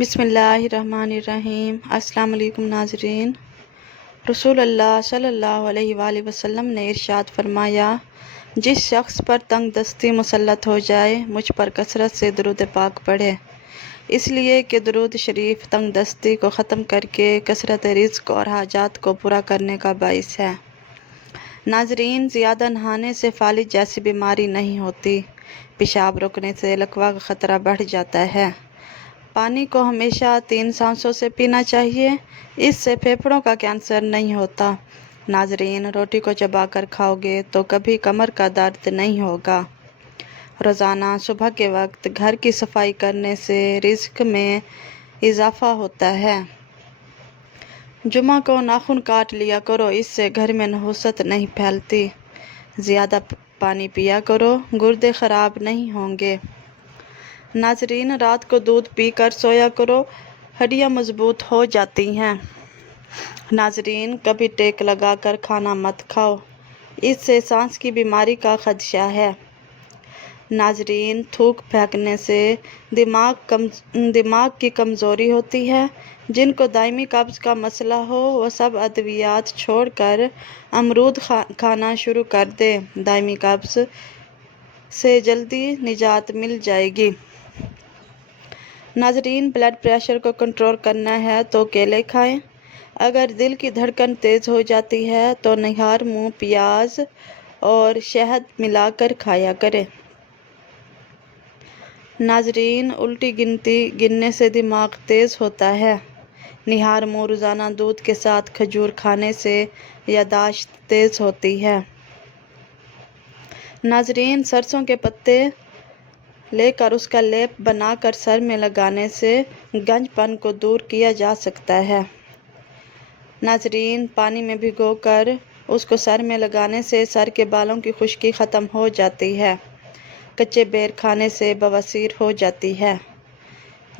بسم اللہ الرحمن الرحیم۔ السلام علیکم ناظرین۔ رسول اللہ صلی اللہ علیہ وآلہ وسلم نے ارشاد فرمایا، جس شخص پر تنگ دستی مسلط ہو جائے مجھ پر کثرت سے درود پاک پڑھے، اس لیے کہ درود شریف تنگ دستی کو ختم کر کے کثرت رزق اور حاجات کو پورا کرنے کا باعث ہے۔ ناظرین، زیادہ نہانے سے فالج جیسی بیماری نہیں ہوتی، پیشاب رکنے سے لکوہ کا خطرہ بڑھ جاتا ہے۔ پانی کو ہمیشہ 3 سانسوں سے پینا چاہیے، اس سے پھیپھڑوں کا کینسر نہیں ہوتا۔ ناظرین، روٹی کو چبا کر کھاؤ گے تو کبھی کمر کا درد نہیں ہوگا۔ روزانہ صبح کے وقت گھر کی صفائی کرنے سے رزق میں اضافہ ہوتا ہے۔ جمعہ کو ناخن کاٹ لیا کرو، اس سے گھر میں نحوست نہیں پھیلتی۔ زیادہ پانی پیا کرو، گردے خراب نہیں ہوں گے۔ ناظرین، رات کو دودھ پی کر سویا کرو، ہڈیاں مضبوط ہو جاتی ہیں۔ ناظرین، کبھی ٹیک لگا کر کھانا مت کھاؤ، اس سے سانس کی بیماری کا خدشہ ہے۔ ناظرین، تھوک پھینکنے سے دماغ کی کمزوری ہوتی ہے۔ جن کو دائمی قبض کا مسئلہ ہو وہ سب ادویات چھوڑ کر امرود کھانا شروع کر دیں، دائمی قبض سے جلدی نجات مل جائے گی۔ ناظرین، بلڈ پریشر کو کنٹرول کرنا ہے تو کیلے کھائیں۔ اگر دل کی دھڑکن تیز ہو جاتی ہے تو نہار منہ پیاز اور شہد ملا کر کھایا کریں۔ ناظرین، الٹی گننے سے دماغ تیز ہوتا ہے۔ نہار منہ روزانہ دودھ کے ساتھ کھجور کھانے سے یادداشت تیز ہوتی ہے۔ ناظرین، سرسوں کے پتے لے کر اس کا لیپ بنا کر سر میں لگانے سے گنج پن کو دور کیا جا سکتا ہے۔ ناظرین، پانی میں بھگو کر اس کو سر میں لگانے سے سر کے بالوں کی خشکی ختم ہو جاتی ہے۔ کچے بیر کھانے سے بواسیر ہو جاتی ہے۔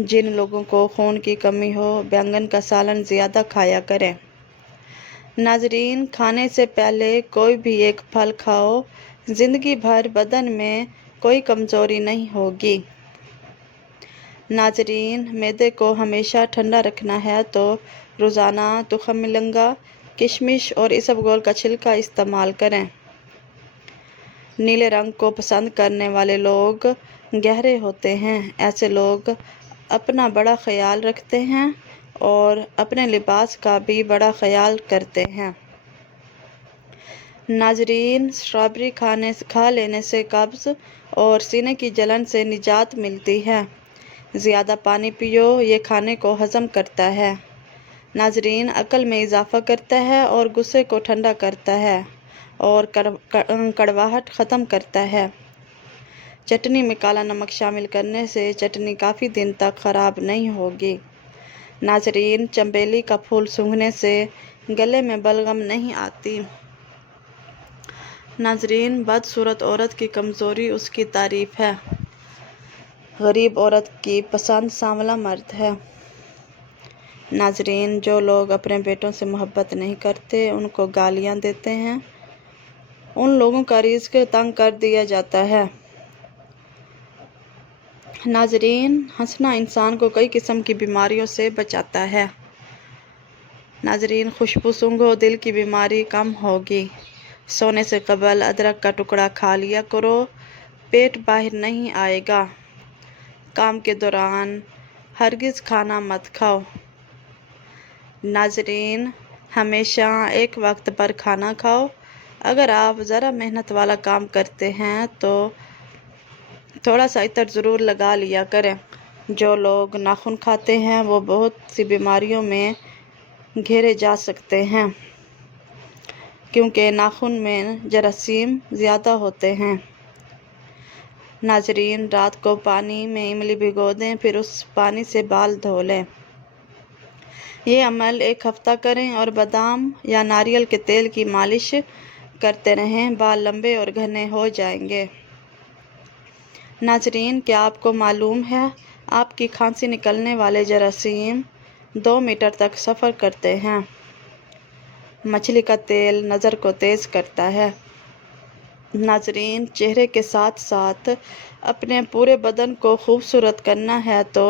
جن لوگوں کو خون کی کمی ہو، بیگن کا سالن زیادہ کھایا کریں۔ ناظرین، کھانے سے پہلے کوئی بھی ایک پھل کھاؤ، زندگی بھر بدن میں کوئی کمزوری نہیں ہوگی۔ ناظرین، معدے کو ہمیشہ ٹھنڈا رکھنا ہے تو روزانہ تخم مرنگا، کشمش اور اسبگول کا چھلکا استعمال کریں۔ نیلے رنگ کو پسند کرنے والے لوگ گہرے ہوتے ہیں۔ ایسے لوگ اپنا بڑا خیال رکھتے ہیں اور اپنے لباس کا بھی بڑا خیال کرتے ہیں۔ ناظرین، اسٹرابیری کھا لینے سے قبض اور سینے کی جلن سے نجات ملتی ہے۔ زیادہ پانی پیو، یہ کھانے کو ہضم کرتا ہے۔ ناظرین، عقل میں اضافہ کرتا ہے اور غصے کو ٹھنڈا کرتا ہے اور کڑواہٹ ختم کرتا ہے۔ چٹنی میں کالا نمک شامل کرنے سے چٹنی کافی دن تک خراب نہیں ہوگی۔ ناظرین، چنبیلی کا پھول سونگھنے سے گلے میں بلغم نہیں آتی۔ ناظرین، بدصورت عورت کی کمزوری اس کی تعریف ہے۔ غریب عورت کی پسند سانولا مرد ہے۔ ناظرین، جو لوگ اپنے بیٹوں سے محبت نہیں کرتے، ان کو گالیاں دیتے ہیں، ان لوگوں کا رزق تنگ کر دیا جاتا ہے۔ ناظرین، ہنسنا انسان کو کئی قسم کی بیماریوں سے بچاتا ہے۔ ناظرین، خوشبو سونگھو، دل کی بیماری کم ہوگی۔ سونے سے قبل ادرک کا ٹکڑا کھا لیا کرو، پیٹ باہر نہیں آئے گا۔ کام کے دوران ہرگز کھانا مت کھاؤ۔ ناظرین، ہمیشہ ایک وقت پر کھانا کھاؤ۔ اگر آپ ذرا محنت والا کام کرتے ہیں تو تھوڑا سا عطر ضرور لگا لیا کریں۔ جو لوگ ناخن کھاتے ہیں وہ بہت سی بیماریوں میں گھیرے جا سکتے ہیں، کیونکہ ناخن میں جراثیم زیادہ ہوتے ہیں۔ ناظرین، رات کو پانی میں املی بھگو دیں، پھر اس پانی سے بال دھو لیں۔ یہ عمل 1 ہفتہ کریں اور بادام یا ناریل کے تیل کی مالش کرتے رہیں، بال لمبے اور گھنے ہو جائیں گے۔ ناظرین، کیا آپ کو معلوم ہے آپ کی کھانسی نکلنے والے جراثیم 2 میٹر تک سفر کرتے ہیں؟ مچھلی کا تیل نظر کو تیز کرتا ہے۔ नाजरीन, चेहरे के साथ साथ अपने पूरे बदन को खूबसूरत करना है तो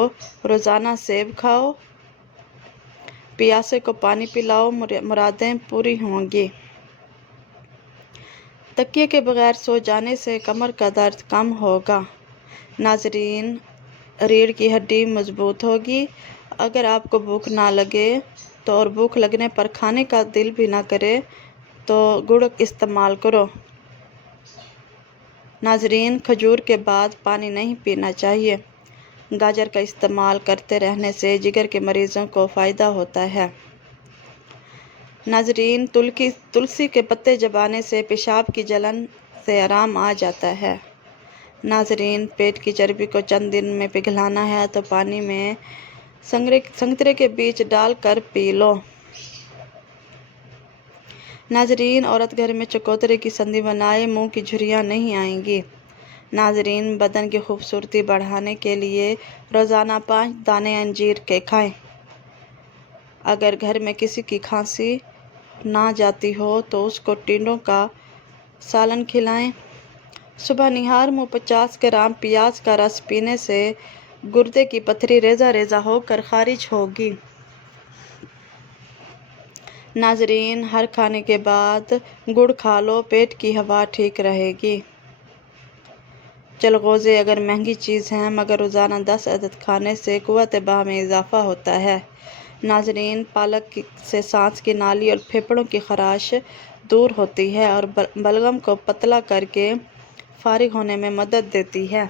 रोज़ाना सेब खाओ, प्यासे को पानी पिलाओ, मुरादें पूरी होंगी। तकिए के बगैर सो जाने से कमर का दर्द कम होगा। नाजरीन, रीढ़ की हड्डी मजबूत होगी। अगर आपको भूख ना लगे तो और भूख लगने पर खाने का दिल भी ना करे तो गुड़ इस्तेमाल करो। नाजरीन, खजूर के बाद पानी नहीं पीना चाहिए। गाजर का इस्तेमाल करते रहने से जिगर के मरीजों को फ़ायदा होता है। नाजरीन, तुलसी के पत्ते चबाने से पेशाब की जलन से आराम आ जाता है। नाजरीन, पेट की चर्बी को चंद दिन में पिघलाना है तो पानी में संतरे के बीज डालकर पी लो। नाजरीन, औरत घर में चकोतरे की संधि बनाए मुंह की झुर्रियाँ नहीं आएंगी। नाजरीन, बदन की खूबसूरती बढ़ाने के लिए रोज़ाना 5 दाने अंजीर के खाएं। अगर घर में किसी की खांसी ना जाती हो तो उसको टिंडों का सालन खिलाएं। सुबह निहार मुँह 50 ग्राम प्याज का रस पीने से गुर्दे की पथरी रेजा रेजा होकर खारिज होगी। नाजरीन, हर खाने के बाद गुड़ खा लो, पेट की हवा ठीक रहेगी। चलगोज़े अगर महंगी चीज़ हैं मगर रोज़ाना 10 अदद खाने से क़ुव्वत बाह में इजाफ़ा होता है। नाजरीन, पालक से सांस की नाली और फेफड़ों की खराश दूर होती है और बलगम को पतला करके फारिग होने में मदद देती है।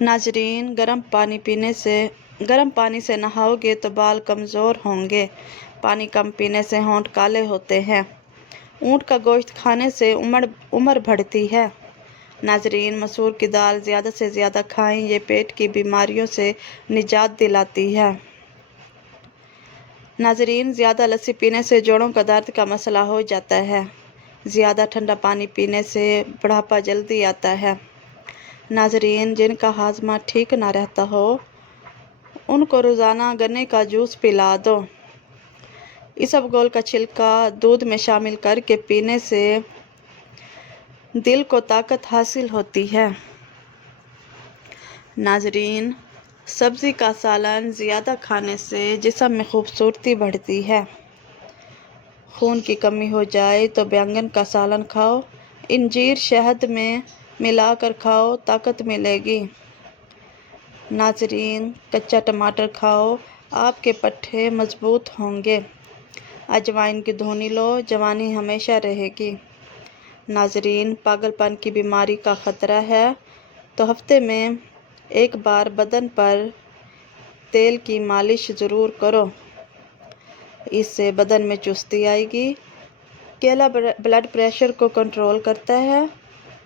नाजरीन, गर्म पानी से नहाओगे तो बाल कमज़ोर होंगे। पानी कम पीने से होंठ काले होते हैं। ऊँट का गोश्त खाने से उम्र बढ़ती है। नाजरीन, मसूर की दाल ज़्यादा से ज़्यादा खाएं, ये पेट की बीमारियों से निजात दिलाती है। नाजरीन, ज़्यादा लस्सी पीने से जोड़ों का दर्द का मसला हो जाता है। ज़्यादा ठंडा पानी पीने से बुढ़ापा जल्दी आता है। नाजरीन, जिनका हाजमा ठीक ना रहता हो उनको रोज़ाना गन्ने का जूस पिला दो। इसबगोल का छिलका दूध में शामिल करके पीने से दिल को ताकत हासिल होती है। नाजरीन, सब्ज़ी का सालन ज़्यादा खाने से जिस्म में खूबसूरती बढ़ती है। खून की कमी हो जाए तो बैंगन का सालन खाओ, इंजीर शहद में मिलाकर खाओ, ताकत मिलेगी। नाजरीन, कच्चा टमाटर खाओ, आपके पट्टे मजबूत होंगे। अजवाइन की धुनी लो, जवानी हमेशा रहेगी। नाजरीन, पागलपन की बीमारी का ख़तरा है तो हफ्ते में एक बार बदन पर तेल की मालिश ज़रूर करो, इससे बदन में चुस्ती आएगी। केला ब्लड प्रेशर को कंट्रोल करता है।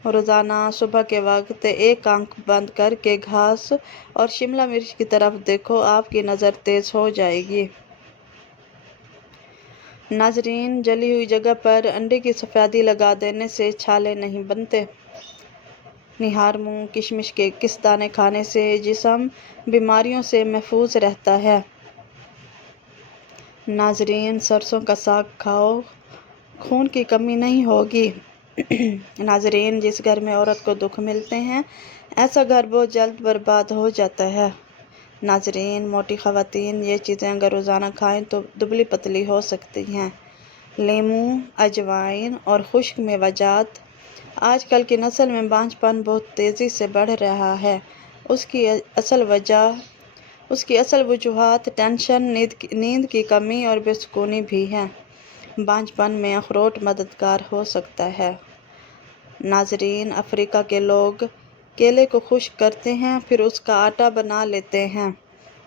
रोज़ाना सुबह के वक्त एक आंख बंद करके घास और शिमला मिर्च की तरफ देखो, आपकी नज़र तेज़ हो जाएगी। नाजरीन, जली हुई जगह पर अंडे की सफ़ेदी लगा देने से छाले नहीं बनते। निहार मुँह किशमिश के किस दाने खाने से जिस्म बीमारियों से महफूज रहता है। नाजरीन, सरसों का साग खाओ, खून की कमी नहीं होगी। नाजरीन, जिस घर में औरत को दुख मिलते हैं ऐसा घर बहुत जल्द बर्बाद हो जाता है। नाजरीन, मोटी ख़वातीन ये चीज़ें अगर रोज़ाना खाएं तो दुबली पतली हो सकती हैं। लीमू, अजवाइन और खुश्क मेवाजात। आजकल की नस्ल में बांझपन बहुत तेज़ी से बढ़ रहा है। उसकी असल वजूहात टेंशन, नींद की कमी और बेसुकूनी भी है। बांझपन में अखरोट मददगार हो सकता है। नाजरीन, अफ्रीका के लोग केले को खुश्क करते हैं, फिर उसका आटा बना लेते हैं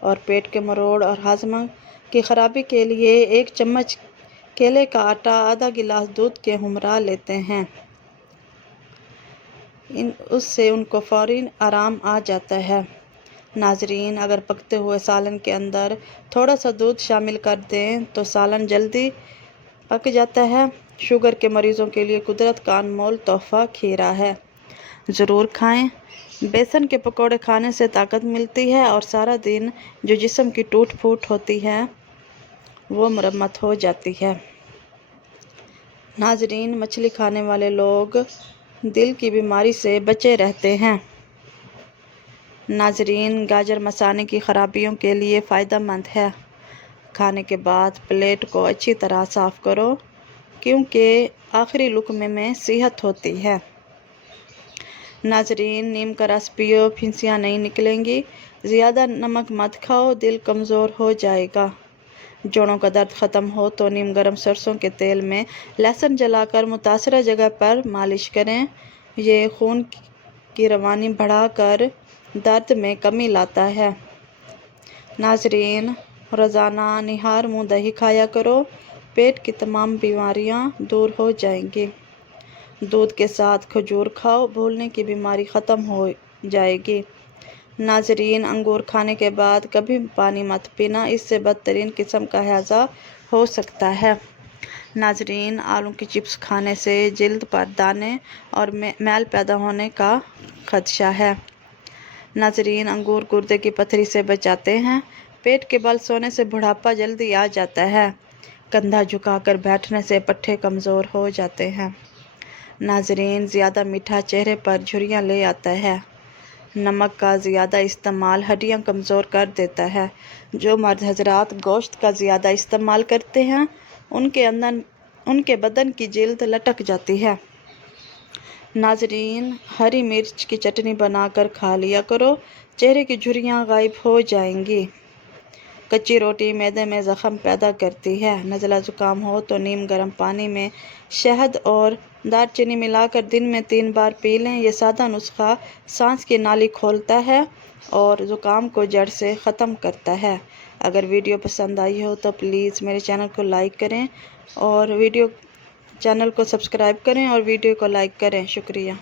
और पेट के मरोड़ और हाजमा की खराबी के लिए 1 चम्मच केले का आटा आधा गिलास दूध के हमरा लेते हैं। उससे उनको फ़ौरी आराम आ जाता है। नाजरीन, अगर पकते हुए सालन के अंदर थोड़ा सा दूध शामिल कर दें तो सालन जल्दी पक जाता है। शुगर के मरीज़ों के लिए कुदरत का अनमोल तोहफ़ा खीरा है, ज़रूर खाएं। बेसन के पकौड़े खाने से ताकत मिलती है और सारा दिन जो जिस्म की टूट फूट होती है वो मरम्मत हो जाती है। नाजरीन, मछली खाने वाले लोग दिल की बीमारी से बचे रहते हैं। नाजरीन, गाजर मसाने की खराबियों के लिए फ़ायदेमंद है। खाने के बाद प्लेट को अच्छी तरह साफ़ करो क्योंकि आखिरी लुक़मे में सेहत होती है। नाजरीन, नीम का रस पियो, फिंसियाँ नहीं निकलेंगी। ज़्यादा नमक मत खाओ, दिल कमज़ोर हो जाएगा। जोड़ों का दर्द ख़त्म हो तो नीम गर्म सरसों के तेल में लहसुन जलाकर मुतासरा जगह पर मालिश करें। ये खून की रवानी बढ़ाकर दर्द में कमी लाता है। नाजरीन, रोज़ाना निहार मुँह दही खाया करो, पेट की तमाम बीमारियां दूर हो जाएंगी। दूध के साथ खजूर खाओ, भूलने की बीमारी ख़त्म हो जाएगी। नाजरीन, अंगूर खाने के बाद कभी पानी मत पीना, इससे बदतरीन किस्म का हैज़ा हो सकता है। नाजरीन, आलू की चिप्स खाने से जिल्द पर दाने और मैल पैदा होने का खदशा है। नाजरीन, अंगूर गुर्दे की पथरी से बचाते हैं। पेट के बल सोने से बुढ़ापा जल्दी आ जाता है। कंधा झुकाकर बैठने से पट्टे कमज़ोर हो जाते हैं। नाजरीन, ज़्यादा मीठा चेहरे पर झुर्रियाँ ले आता है। नमक का ज़्यादा इस्तेमाल हड्डियाँ कमज़ोर कर देता है। जो मर्द हजरात गोश्त का ज़्यादा इस्तेमाल करते हैं उनके बदन की जिल्द लटक जाती है। नाजरीन, हरी मिर्च की चटनी बनाकर खा लिया करो, चेहरे की झुर्रियाँ गायब हो जाएंगी। कच्ची रोटी मैदे में ज़ख़म पैदा करती है। नज़ला ज़ुकाम हो तो नीम गर्म पानी में शहद और दालचीनी मिलाकर दिन में 3 बार पी लें। ये सादा नुस्खा सांस की नाली खोलता है और ज़ुकाम को जड़ से ख़त्म करता है। अगर वीडियो पसंद आई हो तो प्लीज़ मेरे चैनल को लाइक करें और चैनल को सब्सक्राइब करें और वीडियो को लाइक करें। शुक्रिया।